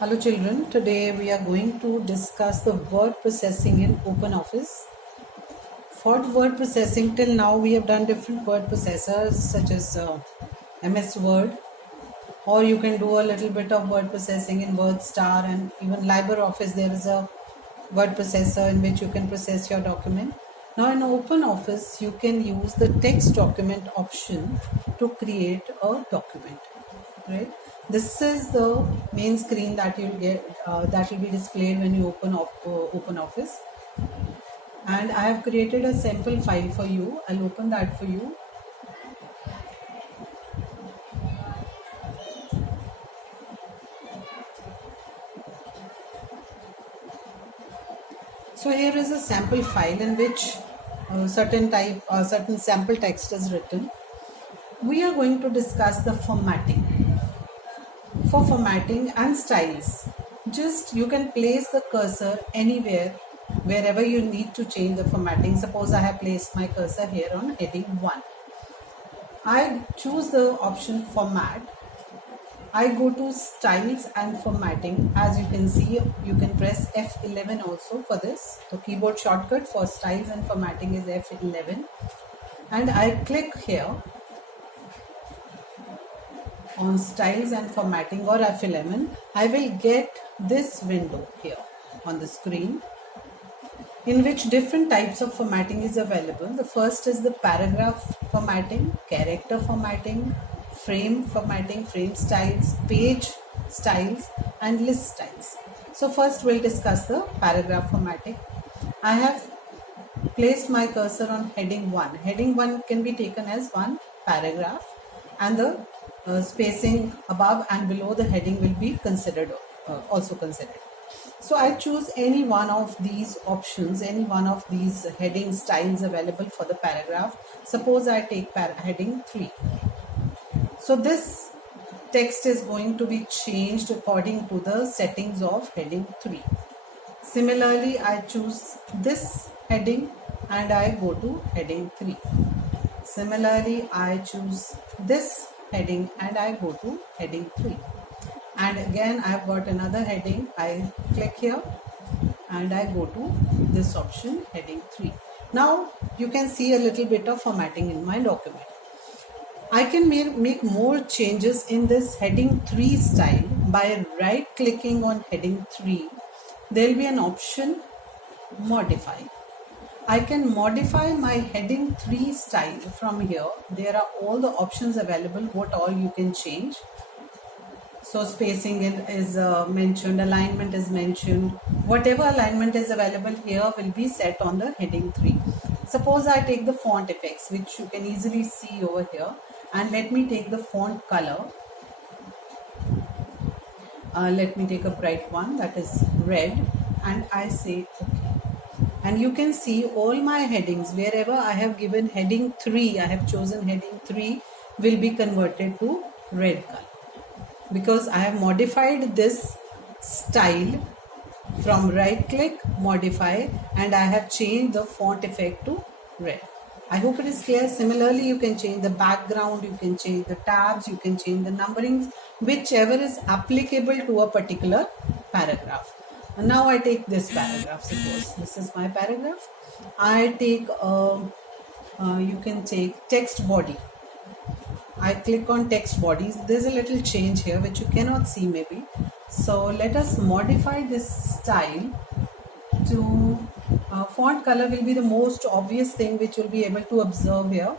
Hello children, today we are going to discuss the word processing in OpenOffice. For word processing, till now we have done different word processors such as MS Word, or you can do a little bit of word processing in WordStar, and even LibreOffice there is a word processor in which you can process your document. Now in OpenOffice you can use the text document option to create a document, right? This is the main screen that you'll get, that will be displayed when you OpenOffice. And I have created a sample file for you. I'll open that for you. So here is a sample file in which certain sample text is written. We are going to discuss the formatting. For formatting and styles, just you can place the cursor anywhere, wherever you need to change the formatting. Suppose I have placed my cursor here on heading 1. I choose the option format. I go to styles and formatting. As you can see, you can press F11 also for this. The keyboard shortcut for styles and formatting is F11. And I click here on styles and formatting or F11. I will get this window here on the screen in which different types of formatting is available. The first is the paragraph formatting, character formatting, frame formatting, frame styles, page styles and list styles. So first we'll discuss the paragraph formatting. I have placed my cursor on heading 1. Heading 1 can be taken as one paragraph, and the spacing above and below the heading will be also considered. So I choose any one of these options, any one of these heading styles available for the paragraph. Suppose I take heading 3. So this text is going to be changed according to the settings of heading 3. Similarly, I choose this heading and I go to heading 3. Similarly, I choose this heading and I go to heading 3. And again, I've got another heading. I click here and I go to this option, heading 3. Now you can see a little bit of formatting in my document. I can make more changes in this heading 3 style by right clicking on heading 3. There will be an option, modify. I can modify my heading 3 style from here. There are all the options available, what all you can change. So spacing is mentioned, alignment is mentioned. Whatever alignment is available here will be set on the heading 3. Suppose I take the font effects, which you can easily see over here, and let me take the font color. Let me take a bright one, that is red, and I say okay. And you can see all my headings, wherever I have given heading 3, I have chosen heading 3, will be converted to red color, because I have modified this style from right click, modify, and I have changed the font effect to red. I hope it is clear. Similarly, you can change the background, you can change the tabs, you can change the numberings, whichever is applicable to a particular paragraph. And now I take this paragraph, suppose this is my paragraph. I take, you can take text body. I click on text bodies. There's a little change here which you cannot see maybe. So let us modify this style to font color will be the most obvious thing which you'll be able to observe here.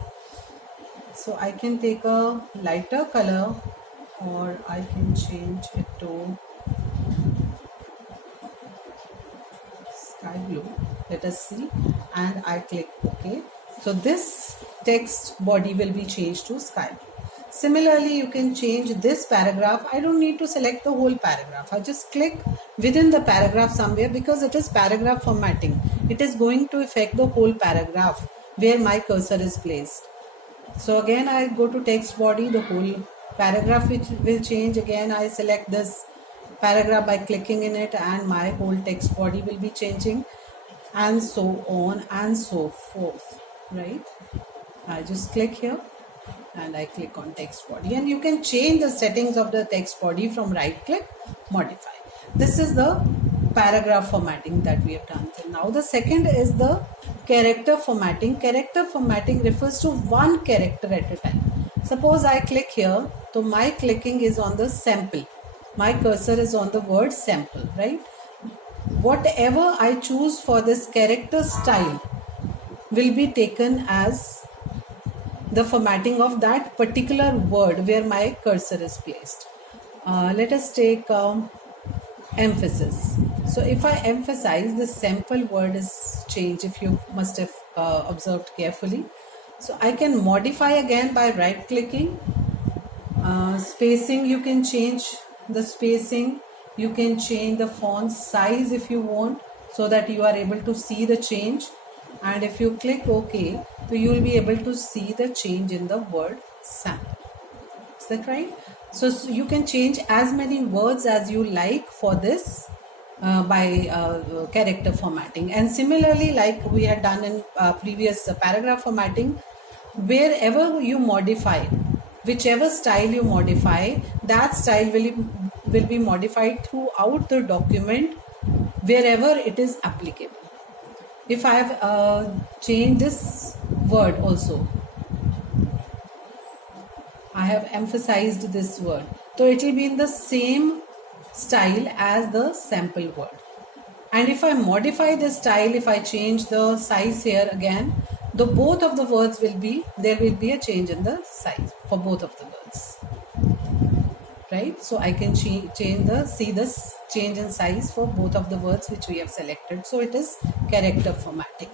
So I can take a lighter color, or I can change it to sky blue. Let us see, and I click OK. So this text body will be changed to sky blue. Similarly, you can change this paragraph. I don't need to select the whole paragraph. I just click within the paragraph somewhere, because it is paragraph formatting. It is going to affect the whole paragraph where my cursor is placed. So again, I go to text body, the whole paragraph which will change. Again, I select this paragraph by clicking in it, and my whole text body will be changing, and so on and so forth, right? I just click here and I click on text body, and you can change the settings of the text body from right click, modify. This is the paragraph formatting that we have done till now. The second is the character formatting. Character formatting refers to one character at a time. Suppose I click here, so my clicking is on the sample. My cursor is on the word sample, right? Whatever I choose for this character style will be taken as the formatting of that particular word where my cursor is placed. Let us take emphasis. So if I emphasize, the sample word is changed, if you must have observed carefully. So I can modify again by right clicking. Spacing, you can change the spacing. You can change the font size if you want, so that you are able to see the change. And if you click OK, so you will be able to see the change in the word sample. Is that right? So you can change as many words as you like for this by character formatting. And similarly, like we had done in previous paragraph formatting, wherever you modify, whichever style you modify, that style will be modified throughout the document wherever it is applicable. If I have changed this word also, I have emphasized this word, so it will be in the same style as the sample word. And if I modify the style, if I change the size here again, the both of the words will be, there will be a change in the size for both of the words, right? So I can see the change in size for both of the words which we have selected. So it is character formatting.